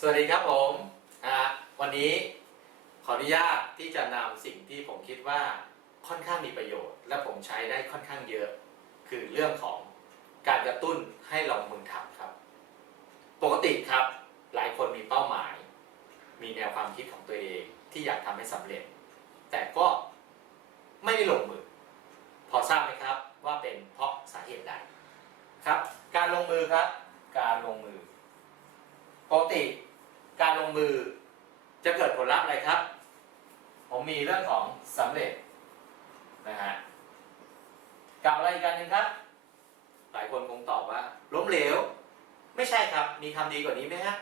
สวัสดีครับผมวันนี้ขออนุญาตที่จะนำสิ่งที่ผมคิดว่าค่อนข้างมีประโยชน์ และผมใช้ได้ค่อนข้างเยอะ คือเรื่องของการกระตุ้นให้ลงมือทำครับ ปกติครับหลายคนมีเป้าหมาย มีแนวความคิดของตัวเองที่อยากทำให้สำเร็จ แต่ก็ไม่ได้ลงมือ พอทราบไหมครับว่าเป็นเพราะสาเหตุใดครับ การลงมือครับ การลงมือปกติ การลงมือจะเกิดผลลัพธ์อะไรครับ ผมมีเรื่องของสำเร็จนะฮะกับอะไรอีกกันหนึ่งครับ หลายคนคงตอบว่า ล้มเหลว ไม่ใช่ครับ มีคำดีกว่านี้ไหมฮะ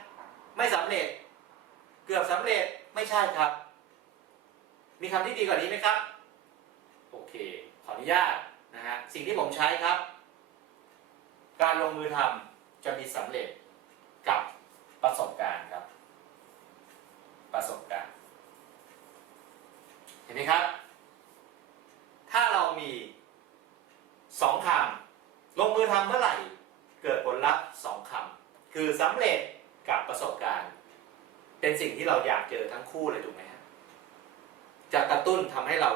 ไม่สำเร็จ เกือบสำเร็จ ไม่ใช่ครับ มีคำที่ดีกว่านี้ไหมครับ โอเค ขออนุญาตนะฮะ สิ่งที่ผมใช้ครับ การลงมือทำจะมีสำเร็จกับประสบการณ์ครับ ประสบการณ์ เห็นไหมครับ ถ้าเรามีสองคำลงมือทำเมื่อไหร่ เกิดผลลัพธ์สองคำคือสำเร็จกับประสบการณ์ เป็นสิ่งที่เราอยากเจอทั้งคู่เลยถูกไหมฮะจะกระตุ้นทำให้เรา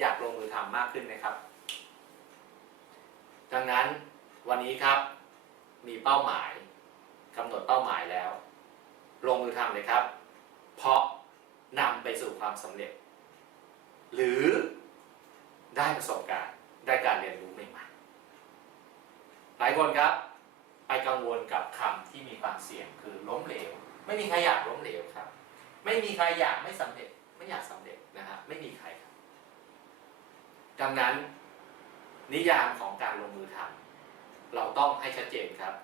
อยากลงมือทำมากขึ้นไหมครับ ดังนั้นวันนี้ครับมีเป้าหมายกำหนดเป้าหมายแล้ว ลงมือทำเลยครับ เพราะนำไปสู่ ความสำเร็จ หรือได้ประสบการณ์ได้การเรียนรู้ใหม่ๆหลายคนครับ ไปกังวลกับคำที่มีความเสี่ยงคือล้มเหลว ไม่มีใครอยากล้มเหลวครับ ไม่มีใครอยากไม่สำเร็จ ไม่อยากสำเร็จนะฮะไม่มีใครครับ ดังนั้น นิยามของการลงมือทำเราต้องให้ชัดเจนครับ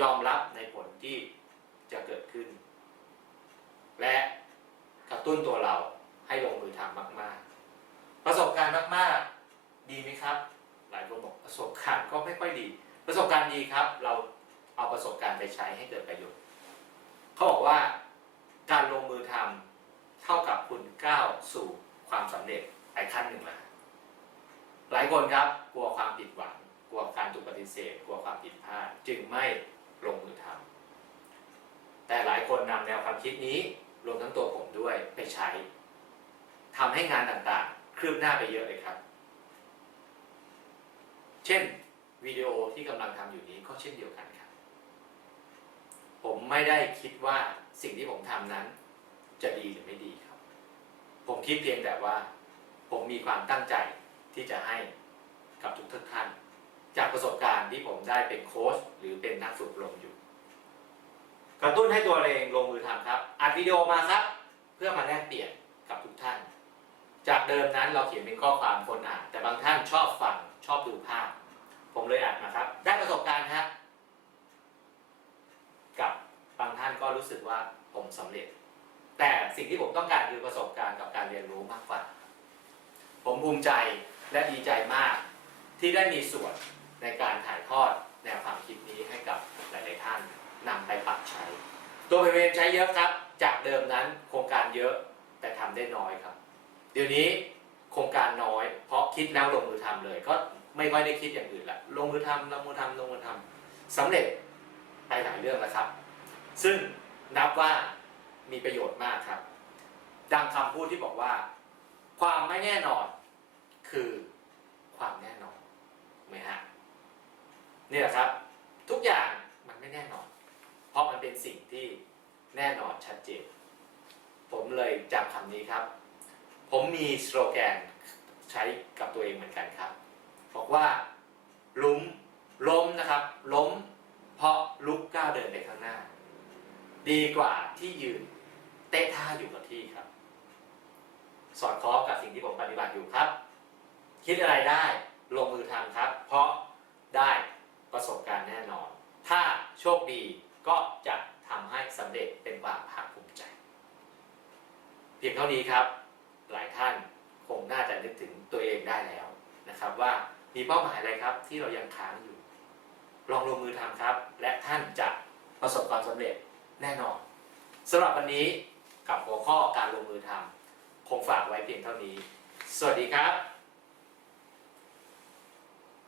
ยอมรับในผลที่จะเกิดขึ้น และกระ ตุ้นตัวเราให้ลงมือทำมากๆ ประสบการณ์มากๆ ดีไหมครับ หลายคนบอกประสบการณ์ก็ไม่ค่อยดี ประสบการณ์ดีครับ เราเอาประสบการณ์ไปใช้ให้เกิดประโยชน์เขาบอกว่าการลงมือทำเท่ากับคุณก้าวสู่ความสำเร็จไปขั้นหนึ่งแล้วหลายคนครับกลัวความผิดหวัง กลัวการถูกปฏิเสธ กลัวความผิดพลาด จึงไม่ลงมือทำแต่หลายคนนำแนวความคิดนี้ รวมทั้งตัวผมด้วยไปใช้ทำให้งานต่างๆ คืบหน้าไปเยอะเลยครับ เช่นวิดีโอที่กำลังทำอยู่นี้ก็เช่นเดียวกันครับ ผมไม่ได้คิดว่าสิ่งที่ผมทำนั้น จะดีหรือไม่ดีครับ ผมคิดเพียงแต่ว่า ผมมีความตั้งใจที่จะให้กับทุกท่านท่านจากประสบการณ์ที่ผมได้เป็นโค้ชหรือเป็นนักฝึกอบรมอยู่ กระตุ้นให้ตัวเองลงมือทำครับ อัดวิดีโอมาครับ เพื่อมาแลกเปลี่ยนกับทุกท่าน จากเดิมนั้นเราเขียนเป็นข้อความคนอ่าน แต่บางท่านชอบฟังชอบดูภาพ ผมเลยอัดมาครับ ได้ประสบการณ์ฮะกับบางท่านก็รู้สึกว่าผมสำเร็จ แต่สิ่งที่ผมต้องการคือประสบการณ์กับการเรียนรู้มากกว่า ผมภูมิใจและดีใจมาก ที่ได้มีส่วนในการถ่ายทอดแนวความคิดนี้ให้กับหลาย ๆ ท่าน นำไปปรับใช้ ตัวเพเนใช้เยอะครับ จากเดิมนั้นโครงการเยอะแต่ทำได้น้อยครับ เดี๋ยวนี้โครงการน้อย เพราะคิดแล้วลงมือทำเลย ก็ไม่ค่อยได้คิดอย่างอื่นละลงมือทำลงมือทำลงมือทำสำเร็จไปหลายเรื่องแล้วครับ ซึ่งนับว่ามีประโยชน์มากครับ ดังคำพูดที่บอกว่า ความไม่แน่นอนคือความแน่นอนไหมฮะนี่แหละครับ สิ่งที่แน่นอนชัดเจน ผมเลยจำคำนี้ครับ ผมมีสโลแกนใช้กับตัวเองเหมือนกันครับ บอกว่าล้มล้มนะครับ ล้ม เพราะลุกก้าวเดินไปข้างหน้า ดีกว่าที่ยืนเตะท่าอยู่กับที่ครับ สอดคล้องกับสิ่งที่ผมปฏิบัติอยู่ครับ คิดอะไรได้ลงมือทำครับ เพราะได้ประสบการณ์แน่นอน ถ้าโชคดี ก็จะทำให้สำเร็จเป็นความภาคภูมิใจ เพียงเท่านี้ครับ หลายท่านคงน่าจะนึกถึงตัวเองได้แล้วนะครับ ว่ามีเป้าหมายอะไรครับที่เรายังค้างอยู่ ลองลงมือทำครับ และท่านจะประสบความสำเร็จแน่นอนสำหรับวันนี้กับหัวข้อการลงมือทำคงฝากไว้เพียงเท่านี้ สวัสดีครับ